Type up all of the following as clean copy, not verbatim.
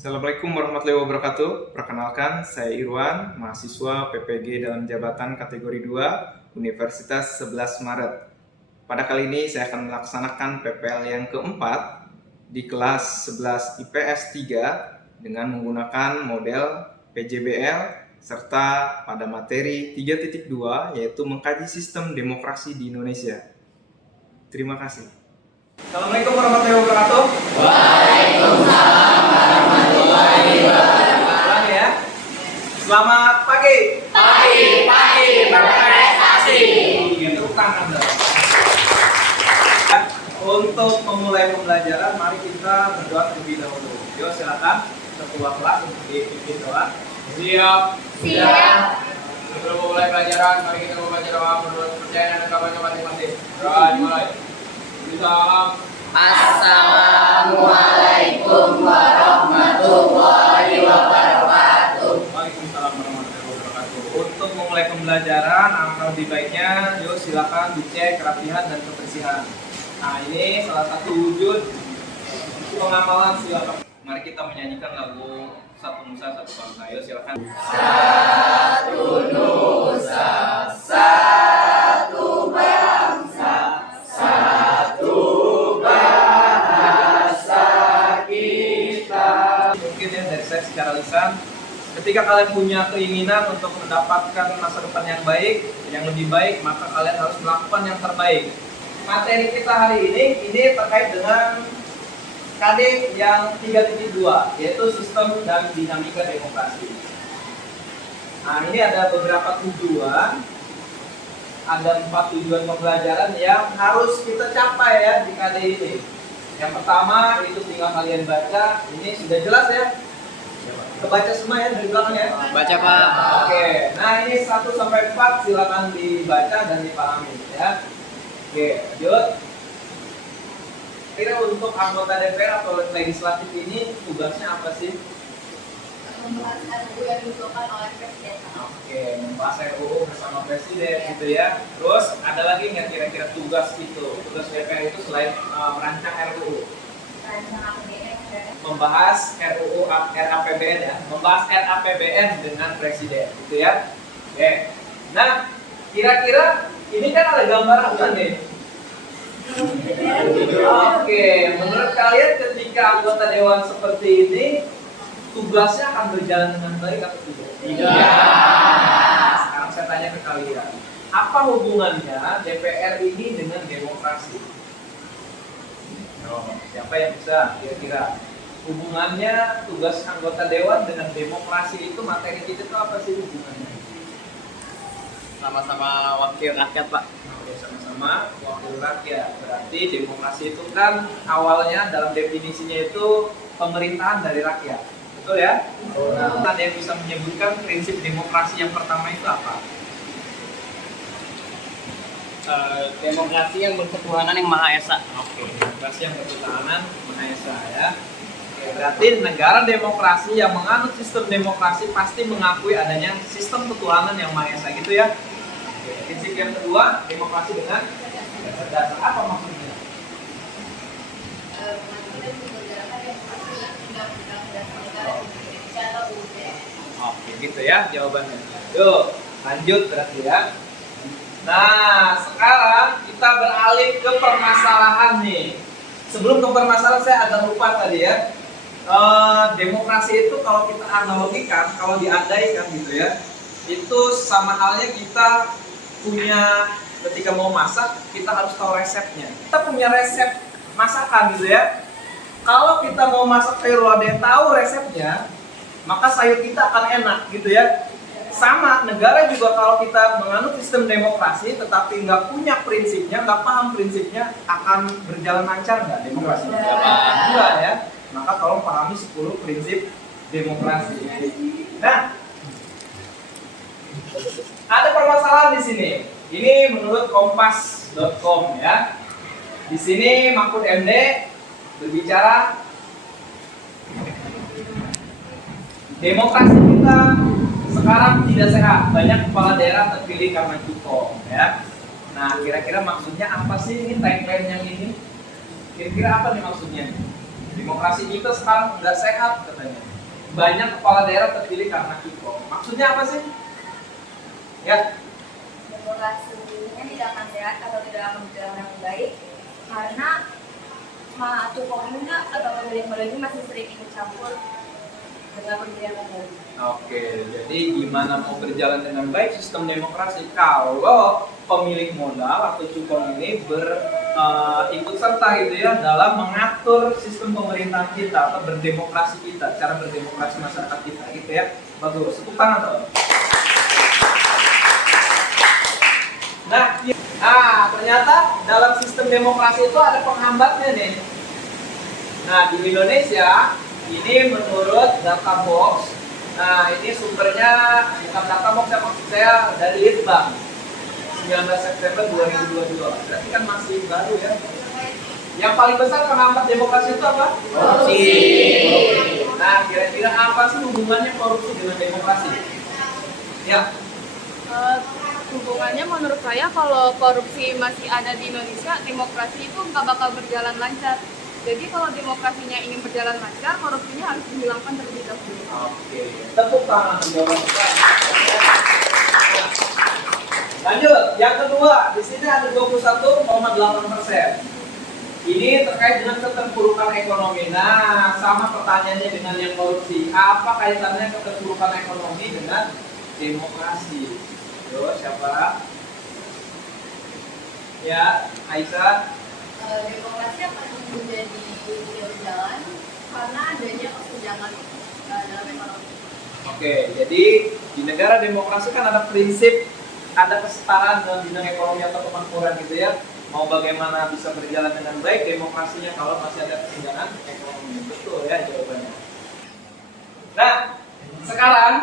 Assalamualaikum warahmatullahi wabarakatuh. Perkenalkan, saya Irwan, mahasiswa PPG dalam jabatan kategori 2, Universitas 11 Maret. Pada kali ini saya akan melaksanakan PPL yang keempat di kelas 11 IPS 3 dengan menggunakan model PJBL serta pada materi 3.2 yaitu mengkaji sistem demokrasi di Indonesia. Terima kasih. Assalamualaikum warahmatullahi wabarakatuh. Waalaikumsalam warahmatullahi wabarakatuh. Ya. Selamat pagi. Pagi berprestasi. Tepuk tangan dong. Untuk memulai pembelajaran, mari kita berdoa terlebih dahulu. Yo, silakan ketua kelas untuk dipimpin doa. Siap. Sebelum memulai pelajaran, mari kita membaca doa menurut kepercayaan dan agama masing-masing. Doa dimulai. Salam. Assalamualaikum warahmatullahi wabarakatuh. Waalaikumsalam warahmatullahi wabarakatuh. Untuk memulai pembelajaran, alangkah lebih baiknya, yuk silakan dicek kerapihan dan kebersihan. Nah, ini salah satu wujud pengamalan silakan. Mari kita menyanyikan lagu Satu Nusa Satu Bangsa. Yuk silakan. Satu nusa, satu bangsa, satu bahasa kita. Mungkin ya dari saya secara lisan, ketika kalian punya keinginan untuk mendapatkan masa depan yang baik, yang lebih baik, maka kalian harus melakukan yang terbaik. Materi kita hari ini terkait dengan KD yang 3.2, yaitu sistem dan dinamika demokrasi. Nah, ini ada beberapa tujuan, ada 4 tujuan pembelajaran yang harus kita capai ya di KD ini. Yang pertama itu tinggal kalian baca, ini sudah jelas ya. Kebaca semua ya dari belakang ya. Baca, Pak. Oke, nah ini 1 sampai 4 silakan dibaca dan dipahami ya. Oke, lanjut. Kira untuk anggota DPR atau legislatif ini tugasnya apa sih? Membahas RUU yang diusulkan oleh Presiden. Oke, membahas RUU bersama Presiden gitu ya. Terus ada lagi nggak kira-kira tugas itu? Tugas DPR itu selain merancang RUU, Rancang APBN dan membahas RUU RAPBN ya, membahas RAPBN dengan Presiden gitu ya. Oke. Nah, kira-kira ini kan ada gambar apa nih? Oke, menurut kalian ketika anggota dewan seperti ini tugasnya akan berjalan dengan baik atau tidak? Tidak. Sekarang saya tanya ke kalian, apa hubungannya DPR ini dengan demokrasi? Siapa yang bisa kira-kira? Hubungannya tugas anggota dewan dengan demokrasi itu, materi kita itu apa sih hubungannya? Sama-sama wakil rakyat, Pak. Oke, sama-sama wakil rakyat. Berarti demokrasi itu kan awalnya dalam definisinya itu pemerintahan dari rakyat. Betul ya? Nah, ada yang bisa menyebutkan prinsip demokrasi yang pertama itu apa? Demokrasi yang berketuhanan yang Maha Esa. Oke, demokrasi yang berketuhanan Maha Esa ya. Oke, berarti negara demokrasi yang menganut sistem demokrasi pasti mengakui adanya sistem ketuhanan yang Maha Esa gitu ya. Oke, prinsip yang kedua, demokrasi dengan berdasar apa maksudnya? mengajukan mengerjakan demokrasi undang-undang dasar negara Indonesia atau UUD. Oke, gitu ya jawabannya. Yuk, lanjut berarti ya. Nah, sekarang kita beralih ke permasalahan nih. Sebelum ke permasalahan saya agak lupa tadi ya. Demokrasi itu kalau kita analogikan, kalau diandaikan gitu ya, itu sama halnya kita punya ketika mau masak, kita harus tahu resepnya. Kita punya resep masakan gitu ya. Kalau kita mau masak sayur lodeh tahu resepnya, maka sayur kita akan enak gitu ya. Sama, negara juga kalau kita menganut sistem demokrasi tetapi nggak punya prinsipnya, nggak paham prinsipnya, akan berjalan lancar nggak demokrasi? Enggak ya. Maka tolong pahami 10 prinsip demokrasi. Nah, ada permasalahan di sini. Ini menurut kompas.com ya. Di sini Mahfud MD berbicara demokrasi kita sekarang tidak sehat, banyak kepala daerah terpilih karena cukup ya. Nah, kira-kira maksudnya apa sih ini tagline yang ini? Kira-kira apa nih maksudnya? Demokrasi kita sekarang nggak sehat katanya. Banyak kepala daerah terpilih karena kipong. Maksudnya apa sih? Ya, Demokrasinya tidak akan sehat atau tidak akan berjalan dengan baik karena cukongnya atau pemilih ini masih sering ikut campur dengan pemilihan umum. oke. Jadi gimana mau berjalan dengan baik sistem demokrasi kalau pemilik modal atau cukong ini ikut serta gitu ya dalam mengatur sistem pemerintahan kita atau berdemokrasi kita, cara berdemokrasi masyarakat kita gitu ya. Bagus, tepuk tangan dong. Nah, ternyata dalam sistem demokrasi itu ada penghambatnya nih. Nah, di Indonesia ini menurut Databox, nah ini sumbernya bukan Databox ya, maksud saya dari Litbang 19 September 2022. Berarti kan masih baru ya. Yang paling besar penghambat demokrasi itu apa? Korupsi. Nah, kira-kira apa sih hubungannya korupsi dengan demokrasi? Ya. Hubungannya menurut saya kalau korupsi masih ada di Indonesia, demokrasi itu nggak bakal berjalan lancar. Jadi kalau demokrasinya ingin berjalan lancar, korupsinya harus dihilangkan terlebih dahulu. Oke, tepuk tangan jawaban kita. Lanjut, yang kedua, di sini ada 21,8%. Ini terkait dengan keterpurukan ekonomi. Nah, sama pertanyaannya dengan yang korupsi. Apa kaitannya keterpurukan ekonomi dengan demokrasi? Yo, siapa? Ya, Aisyah. Demokrasi akan menjadi tidak berjalan karena adanya kesenjangan dalam ekonomi. Oke, jadi di negara demokrasi kan ada prinsip ada kesetaraan dalam bidang ekonomi atau kemakmuran gitu ya. Mau bagaimana bisa berjalan dengan baik demokrasinya kalau masih ada kesenjangan ekonomi. Betul ya jawabannya. Nah, sekarang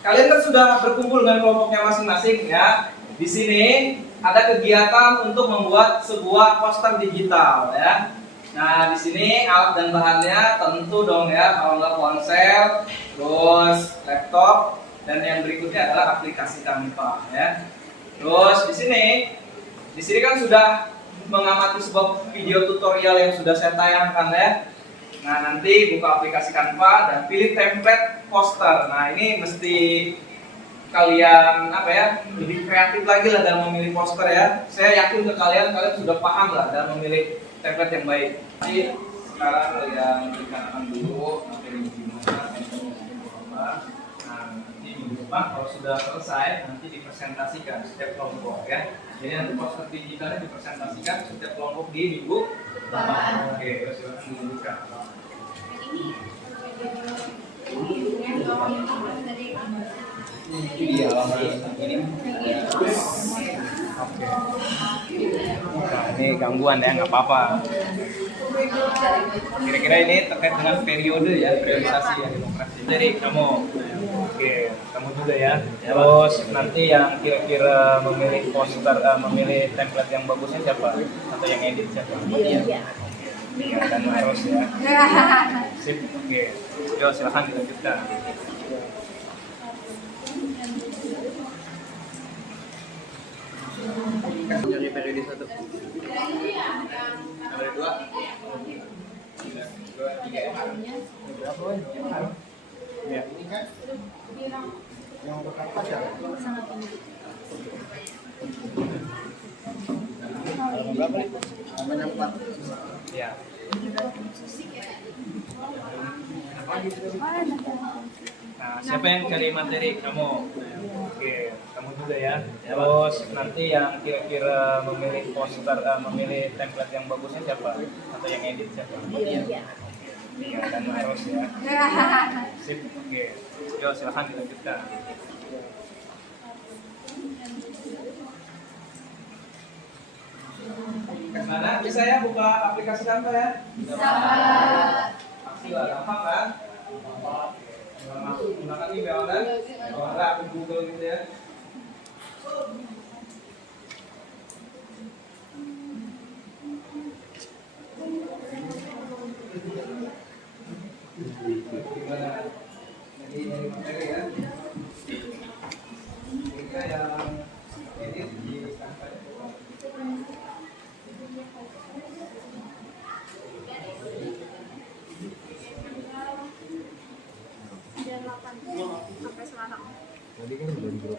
kalian kan sudah berkumpul dengan kelompoknya masing-masing ya. Di sini ada kegiatan untuk membuat sebuah poster digital ya. Nah, di sini alat dan bahannya tentu dong ya, kalau nggak ponsel, terus laptop, dan yang berikutnya adalah aplikasi Canva ya. Terus di sini kan sudah mengamati sebuah video tutorial yang sudah saya tayangkan ya. Nah, nanti buka aplikasi Canva dan pilih template poster. Nah, ini mesti kalian lebih kreatif lagi lah dalam memilih poster ya. Saya yakin ke kalian sudah paham lah dalam memilih template yang baik. Jadi sekarang kalian berikan dulu materi gimana, nah nanti minggu depan kalau sudah selesai nanti dipresentasikan setiap kelompok ya. Jadi nanti poster digitalnya dipresentasikan setiap kelompok di minggu depan. Oke, silakan dilanjutkan. Iya, ini. Oke. Nah, ini gangguan ya, nggak apa-apa. Kira-kira ini terkait dengan periode ya, periodisasi ya demokrasi. Jadi kamu, oke, kamu juga ya. Terus nanti yang kira-kira memilih poster, memilih template yang bagusnya siapa? Atau yang edit siapa? Iya. Dan harus ya. Sip, oke. Yo, silahkan dilanjutkan. Dari periode 1. Nomor 2. 2, 3 ya. Berapa? Ya. Ini kan yang berapa aja? Berapa nih? Namanya 4. Ya. Nah, siapa yang cari materi? Kamu. Oke, kamu juga ya. Terus nanti yang kira-kira memilih poster, memilih template yang bagusnya siapa? Atau yang edit siapa? Iya. Iya, dan harus ya. Sip, oke. Yo, silahkan dilanjutkan. Mana bisa ya buka aplikasi Canva ya? Bisa. Pasti lah, gampang kan? Masuk gunakan email kan? Kalau enggak akun Google gitu ya. Gimana? Jadi dari materi ya. Kira yang edit di Canva itu. sekarang. Tadi kan udah di grup.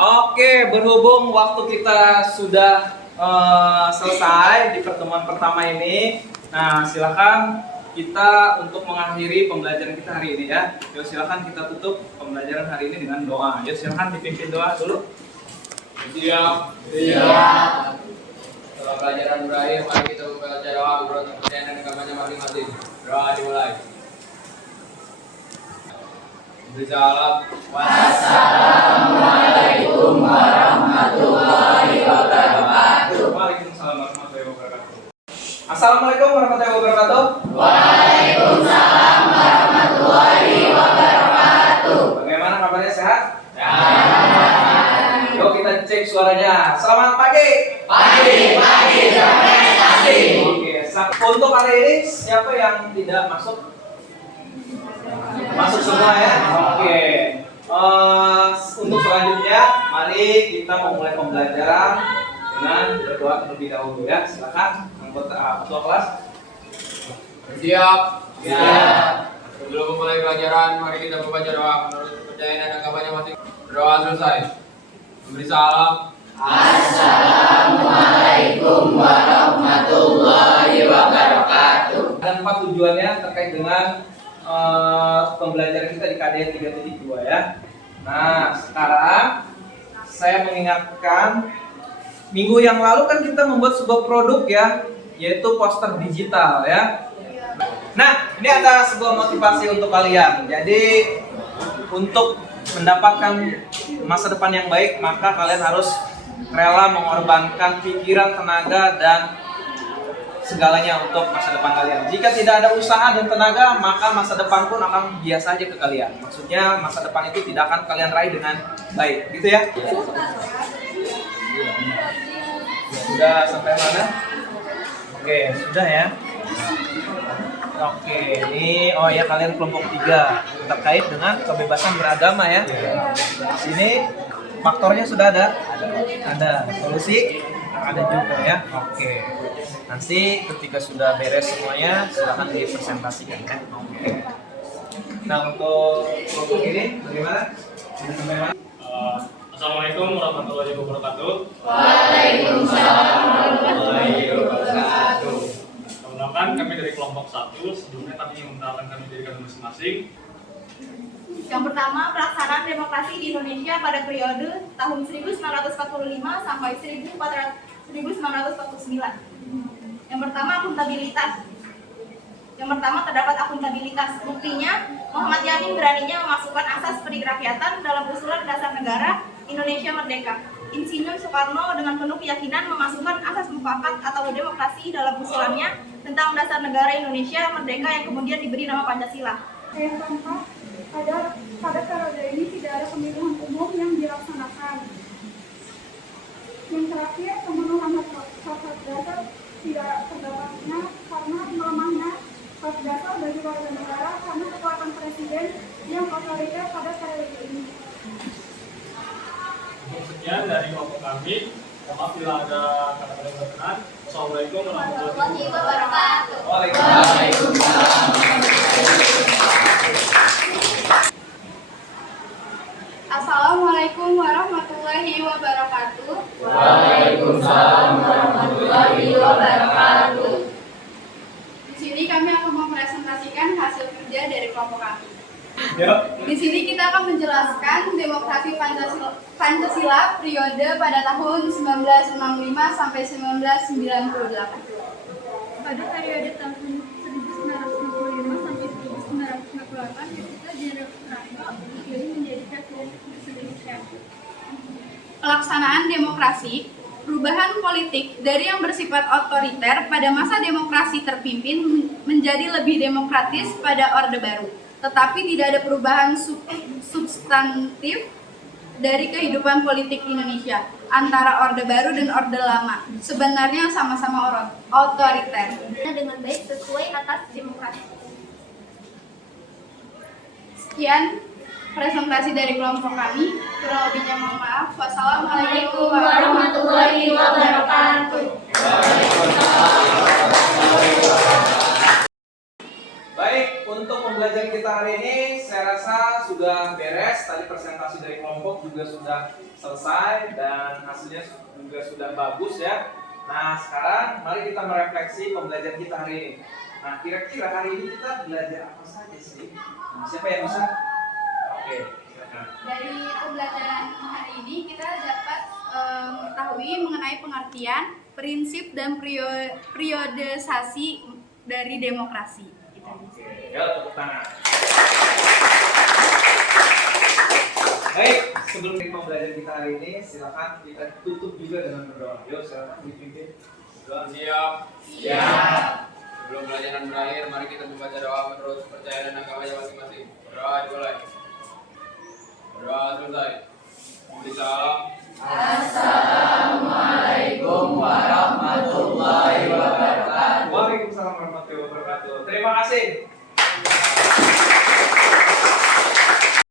Oke, berhubung waktu kita sudah selesai di pertemuan pertama ini. Nah, silakan kita untuk mengakhiri pembelajaran kita hari ini ya. Yuk silakan kita tutup pembelajaran hari ini dengan doa. Yuk silakan dipimpin doa dulu. Siap. Siap. Setelah pelajaran berakhir, mari kita membaca doa menurut kepercayaan dan agamanya masing-masing. Doa dimulai. Bersalam. Wassalamualaikum warahmatullahi wabarakatuh. Waalaikumsalam warahmatullahi wabarakatuh. Assalamualaikum warahmatullahi wabarakatuh. Waalaikumsalam warahmatullahi wabarakatuh. Bagaimana kabarnya, sehat? Yuk kita cek suaranya. Selamat pagi. Pagi berprestasi. Oke, untuk hari ini siapa yang tidak masuk? Masuk semua ya. Oke. Untuk selanjutnya, mari kita memulai pembelajaran dengan berdoa terlebih dahulu ya. Silakan anggota ketua kelas. Siap. Siap. Sebelum memulai pelajaran, mari kita membaca doa menurut kepercayaan dan agamanya masing. Doa selesai. Memberi salam. Assalamualaikum warahmatullahi wabarakatuh. Ada 4 tujuannya terkait dengan pembelajaran kita di KDN 3.2 ya. Nah, sekarang saya mengingatkan minggu yang lalu kan kita membuat sebuah produk ya, yaitu poster digital ya. Nah, ini ada sebuah motivasi untuk kalian. Jadi untuk mendapatkan masa depan yang baik, maka kalian harus rela mengorbankan pikiran, tenaga, dan segalanya untuk masa depan kalian. Jika tidak ada usaha dan tenaga, maka masa depan pun akan biasa aja ke kalian. Maksudnya masa depan itu tidak akan kalian raih dengan baik, gitu ya? Sudah sampai mana? Oke, sudah ya. Oke, ini oh ya kalian kelompok 3 terkait dengan kebebasan beragama ya. Di sini faktornya sudah ada. Ada solusi, ada juga ya. Oke. Nanti ketika sudah beres semuanya, silakan dipresentasikan ya. Oke. Nah, untuk kelompok ini bagaimana? Sudah sampai mana? Assalamualaikum warahmatullahi wabarakatuh. Waalaikumsalam warahmatullahi wabarakatuh. Perkenalkan, kami dari kelompok 1. Sebelumnya kami ingin mengenalkan kami diri kami masing-masing. Yang pertama, pelaksanaan demokrasi di Indonesia pada periode tahun 1945 sampai 1949. Yang pertama, akuntabilitas. Yang pertama, terdapat akuntabilitas. Buktinya, Muhammad Yamin beraninya memasukkan asas perirakyatan dalam usulan dasar negara Indonesia Merdeka. Insinyur Soekarno dengan penuh keyakinan memasukkan asas mufakat atau demokrasi dalam usulannya tentang dasar negara Indonesia Merdeka yang kemudian diberi nama Pancasila. Yang keempat, pada periode ini tidak ada pemilihan umum yang dilaksanakan. Yang terakhir, pemenuhan hak dasar tidak terdapatnya karena melemahnya hak dasar bagi warga negara karena kekuatan presiden yang otoriter pada periode ini. Sekian dari kelompok kami. Maaf bila ada kata-kata berkenan. Assalamualaikum warahmatullahi wabarakatuh. Waalaikumsalam. Assalamualaikum warahmatullahi wabarakatuh. Waalaikumsalam warahmatullahi wabarakatuh. Di sini kami akan mempresentasikan hasil kerja dari kelompok kami. Yuk. Di sini kita akan menjelaskan demokrasi Pancasila periode pada tahun 1965 sampai 1998. Pada periode tahun 1965 sampai 1998, Yusuf Jenderal Soekarno dipilih menjadi Presiden Indonesia. Pelaksanaan demokrasi, perubahan politik dari yang bersifat otoriter pada masa demokrasi terpimpin menjadi lebih demokratis pada Orde Baru. Tetapi tidak ada perubahan substantif dari kehidupan politik Indonesia antara Orde Baru dan Orde Lama. Sebenarnya sama-sama otoriter. Dengan baik sesuai atas demokrasi. Sekian presentasi dari kelompok kami. Kurang lebihnya mohon maaf. Wassalamualaikum Warahmatullahi wabarakatuh. Baik, untuk pembelajaran kita hari ini saya rasa sudah beres. Tadi presentasi dari kelompok juga sudah selesai dan hasilnya juga sudah bagus ya. Nah, sekarang mari kita merefleksi pembelajaran kita hari ini. Nah, kira-kira hari ini kita belajar apa saja sih? Nah, siapa yang bisa? Oke, silakan. Dari pembelajaran hari ini kita dapat mengetahui mengenai pengertian, prinsip dan periodisasi dari demokrasi. Oke, ya tepuk tangan. Baik, sebelum kita pembelajaran kita hari ini, silakan kita tutup juga dengan berdoa. Yuk, silakan dipimpin. Doa. Siap. Siap. Sebelum pelajaran berakhir, mari kita membaca doa menurut kepercayaan dan agamanya masing-masing. Berdoa dimulai. Berdoa selesai. Salam. Assalamualaikum warahmatullahi wabarakatuh. Waalaikumsalam warahmatullahi wabarakatuh. Terima kasih.